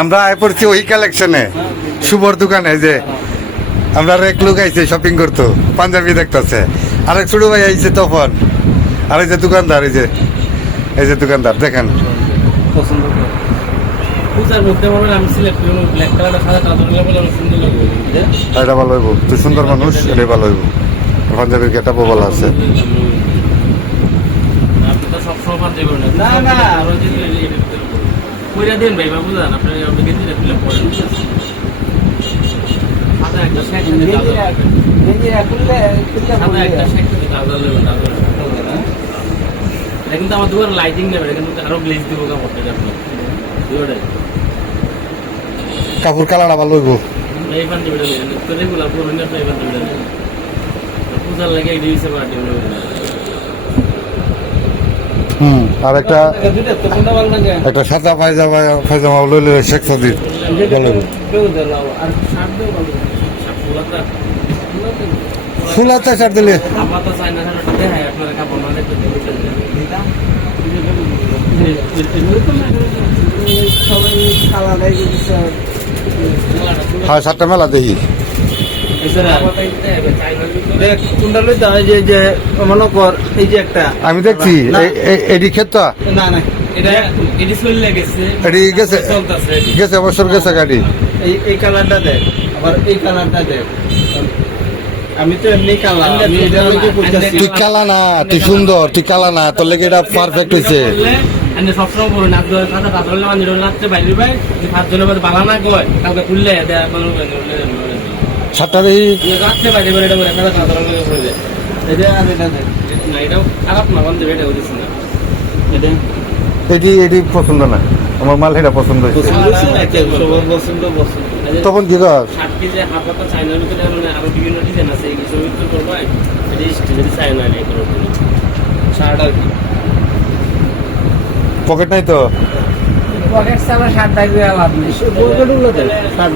আমরা আয় পড়ছি ওই কালেকশনে শুভর দোকানে যে আমরা এক লোক আইছে শপিং করতো পাঞ্জাবি দেখতেছে আরেক ছোট ভাই আইছে তখন আর এই যে দোকানদার এই যে দোকানদার দেখেন পছন্দ করে পূজার মধ্যে বলেন আমি সিলেক্ট করব ব্ল্যাক কালারটা সাদা কালার বলে আমার সুন্দর লাগবে এটা ভালো হইব তুই সুন্দর মানুষ এটাই ভালো হইব পাঞ্জাবির গেটাপও ভালো আছে আপনি তো সব সময় দেবেন না না আর যদি কইরা দেন ভাই বাবু জান আপনি আপনি কিন্তু দিলে পড়ে সাদা একটা সেকশন দিয়ে সাদা একটা সেকশন দিয়ে দাও লেকিন তো আমার দুয়ার লাইটিং নেবে কিন্তু আরো গ্লেজ দিব কাপড়টা আপনি দুয়ারে কাপড় কালারটা ভালো হইব এই পাঞ্জাবি নেন তো রেগুলার পুরো নেন এই পাঞ্জাবি নেন পূজার লাগে এই দিছে পার্টি আর একটা সাদা পায়জামা লইলে শেখ সাদির ফুলাতে শার্ট দিলে হ্যাঁ সাতটা মেলা দেখি আমি দেখছি এটি ক্ষেত গেছে অবসর গেছে গাড়ি এই কালারটা দেখ আবার এই কালারটা দেখ আমি তো এমনি কালা তুই কালা না তুই সুন্দর তুই কালা না তোর লেগে এটা পারফেক্ট হয়েছে সবসময় বলুন সাদা পাতলা মানুষ লাগছে বাইরে ভাই সাতজনের মধ্যে বালা না কয় কাউকে খুললে সাতটা দেখি রাখতে পারি এটা করে একটা সাধারণ করে দেয় না এটাও খারাপ না বন্ধু এটা হচ্ছে না এটি পছন্দ না আমার মাল এটা পছন্দ হয়েছে তখন কি কর 7 কেজি হাফ হাতা চাইনার ভিতরে আরো বিভিন্ন ডিজাইন আছে এই ছবি তো করবো এটা স্টিলের চাইনা নেই করবো শার্ট আর কি পকেট নাই তো পকেট ছাড়া শার্ট থাকবে লাভ নেই পকেটগুলো দেয় শার্ট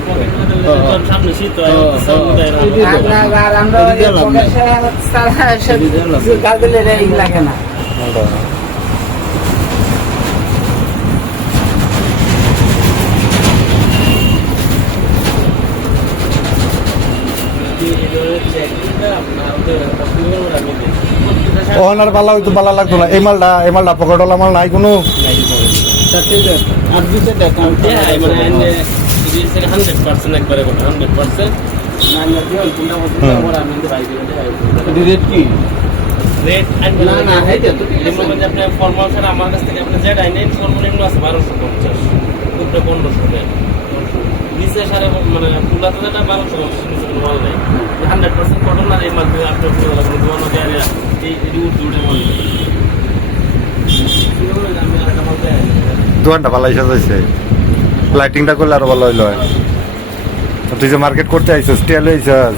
সামনে শীত আর আমরা পকেট ছাড়া কাজে লাগে না ওনার বালা হয়তো বালা লাগতো না এই মালটা পকেটওয়ালা মাল নাই কোনো আর দুটো দেখ একবারে 100% রেট কি রেট আপনার ফর্মাল ছাড়া আমার কাছ থেকে আপনি যেটা আইনেন সর্বনিম্ন আছে 1250 উপরে 1500 নিচে সাড়ে মানে ফুলাতে যেটা 1250 নিচে কোনো মাল নেই 100% কটন আর এই মাধ্যমে আপনার ফুলা কোনো দোয়ানো দেওয়া এই উড়ে মাল আমি আর একটা মাল দেয় দোকানটা ভালো সাজাইছে লাইটিংটা করলে আরো ভালো হইলো তুই যে মার্কেট করতে আইছিস টেল হইছিস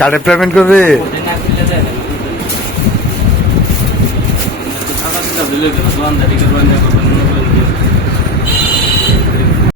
কার্ডে পেমেন্ট করবি